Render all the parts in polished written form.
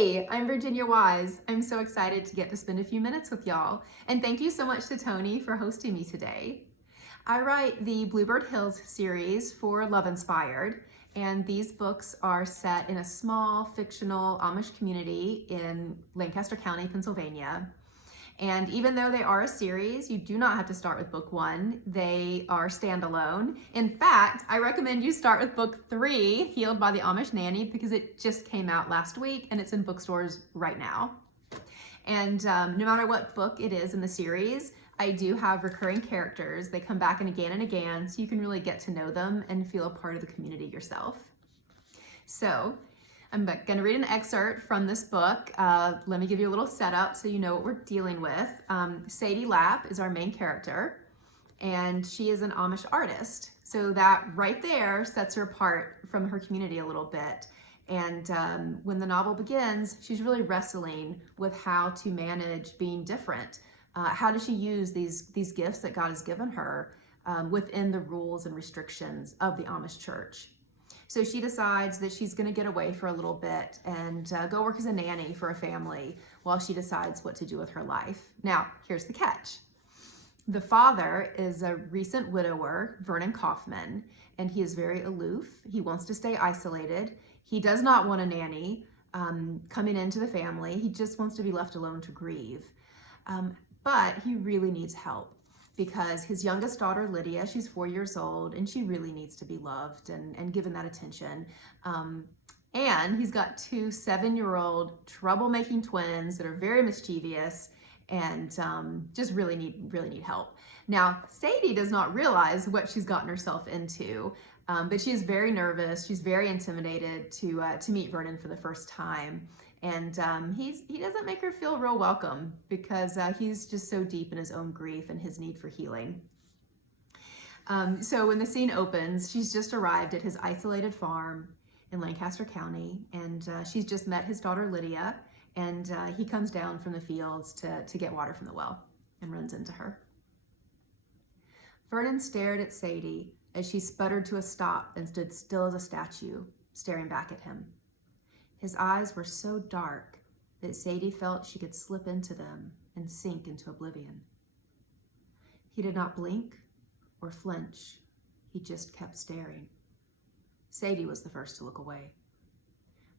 Hey, I'm Virginia Wise. I'm so excited to get to spend a few minutes with y'all. And thank you so much to Tony for hosting me today. I write the Bluebird Hills series for Love Inspired, and these books are set in a small fictional Amish community in Lancaster County, Pennsylvania. And even though they are a series, you do not have to start with book 1. They are standalone. In fact, I recommend you start with book 3, Healed by the Amish Nanny, because it just came out last week and it's in bookstores right now. And no matter what book it is in the series, I do have recurring characters. They come back and again, so you can really get to know them and feel a part of the community yourself. So I'm going to read an excerpt from this book. Let me give you a little setup so you know what we're dealing with. Sadie Lapp is our main character, and she is an Amish artist. So that right there sets her apart from her community a little bit. And when the novel begins, she's really wrestling with how to manage being different. How does she use these gifts that God has given her within the rules and restrictions of the Amish church? So she decides that she's going to get away for a little bit and go work as a nanny for a family while she decides what to do with her life. Now, here's the catch. The father is a recent widower, Vernon Kaufman, and he is very aloof. He wants to stay isolated. He does not want a nanny coming into the family. He just wants to be left alone to grieve. But he really needs help, because his youngest daughter, Lydia, she's 4 years old, and she really needs to be loved and given that attention. And he's got 2 7-year-old troublemaking twins that are very mischievous and just really need help. Now, Sadie does not realize what she's gotten herself into, but she is very nervous. She's very intimidated to meet Vernon for the first time. And he doesn't make her feel real welcome, because he's just so deep in his own grief and his need for healing. So when the scene opens, she's just arrived at his isolated farm in Lancaster County, and she's just met his daughter Lydia, and he comes down from the fields to get water from the well and runs into her. Vernon stared at Sadie as she sputtered to a stop and stood still as a statue, staring back at him. His eyes were so dark that Sadie felt she could slip into them and sink into oblivion. He did not blink or flinch. He just kept staring. Sadie was the first to look away.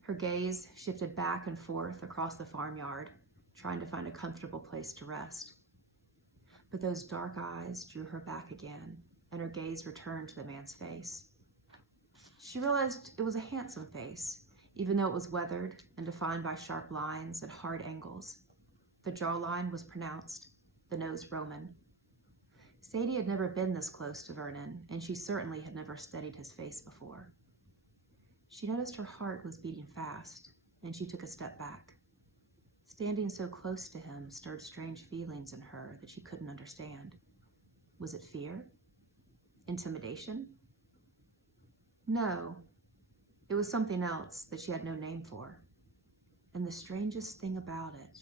Her gaze shifted back and forth across the farmyard, trying to find a comfortable place to rest. But those dark eyes drew her back again, and her gaze returned to the man's face. She realized it was a handsome face, even though it was weathered and defined by sharp lines at hard angles. The jawline was pronounced, the nose Roman. Sadie had never been this close to Vernon, and she certainly had never studied his face before. She noticed her heart was beating fast, and she took a step back. Standing so close to him stirred strange feelings in her that she couldn't understand. Was it fear? Intimidation? No. It was something else that she had no name for. And the strangest thing about it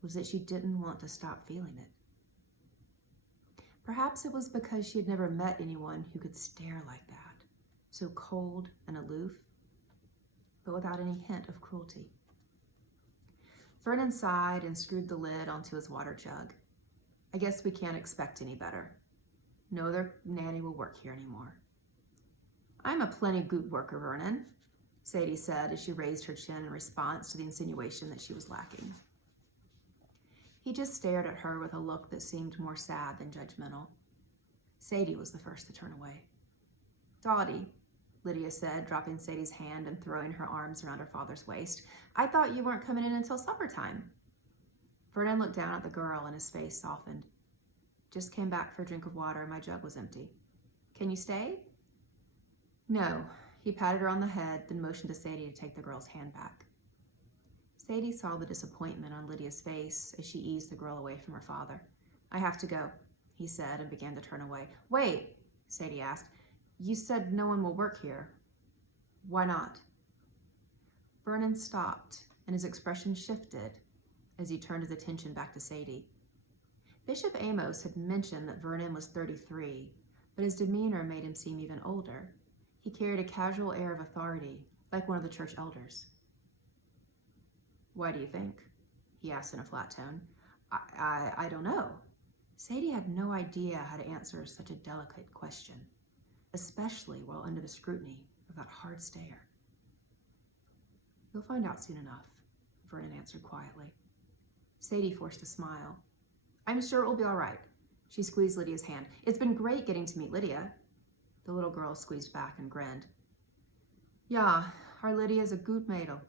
was that she didn't want to stop feeling it. Perhaps it was because she had never met anyone who could stare like that, so cold and aloof, but without any hint of cruelty. Vernon sighed and screwed the lid onto his water jug. I guess we can't expect any better. No other nanny will work here anymore. I'm a plenty good worker, Vernon, Sadie said as she raised her chin in response to the insinuation that she was lacking. He just stared at her with a look that seemed more sad than judgmental. Sadie was the first to turn away. Dottie, Lydia said, dropping Sadie's hand and throwing her arms around her father's waist. I thought you weren't coming in until supper time. Vernon looked down at the girl and his face softened. Just came back for a drink of water. My jug was empty. Can you stay? No. He patted her on the head, then motioned to Sadie to take the girl's hand back. Sadie saw the disappointment on Lydia's face as she eased the girl away from her father. I have to go, he said, and began to turn away. Wait, Sadie asked. You said no one will work here. Why not? Vernon stopped, and his expression shifted as he turned his attention back to Sadie. Bishop Amos had mentioned that Vernon was 33, but his demeanor made him seem even older. He carried a casual air of authority, like one of the church elders. Why do you think? He asked in a flat tone. I don't know. Sadie had no idea how to answer such a delicate question, especially while under the scrutiny of that hard stare. You'll find out soon enough, Vernon answered quietly. Sadie forced a smile. I'm sure it will be all right. She squeezed Lydia's hand. It's been great getting to meet Lydia. The little girl squeezed back and grinned. Ja, our Lydia's a good Mädel.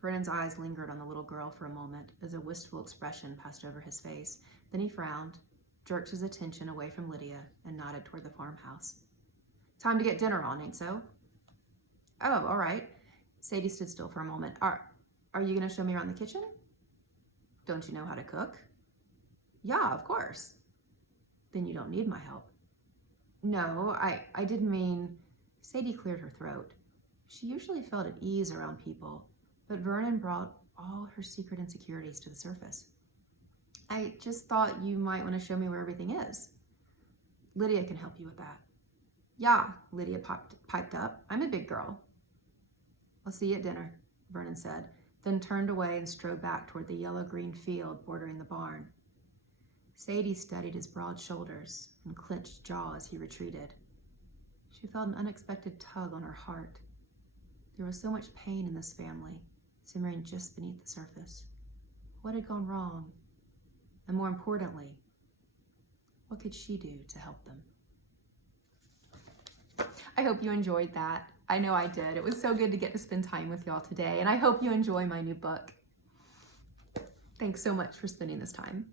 Vernon's eyes lingered on the little girl for a moment as a wistful expression passed over his face. Then he frowned, jerked his attention away from Lydia, and nodded toward the farmhouse. Time to get dinner on, ain't so? Oh, all right. Sadie stood still for a moment. Are you going to show me around the kitchen? Don't you know how to cook? Yeah, of course. Then you don't need my help. No, I didn't mean... Sadie cleared her throat. She usually felt at ease around people, but Vernon brought all her secret insecurities to the surface. I just thought you might want to show me where everything is. Lydia can help you with that. Yeah, Lydia piped up. I'm a big girl. I'll see you at dinner, Vernon said, then turned away and strode back toward the yellow-green field bordering the barn. Sadie studied his broad shoulders and clenched jaw as he retreated. She felt an unexpected tug on her heart. There was so much pain in this family, simmering just beneath the surface. What had gone wrong? And more importantly, what could she do to help them? I hope you enjoyed that. I know I did. It was so good to get to spend time with y'all today, and I hope you enjoy my new book. Thanks so much for spending this time.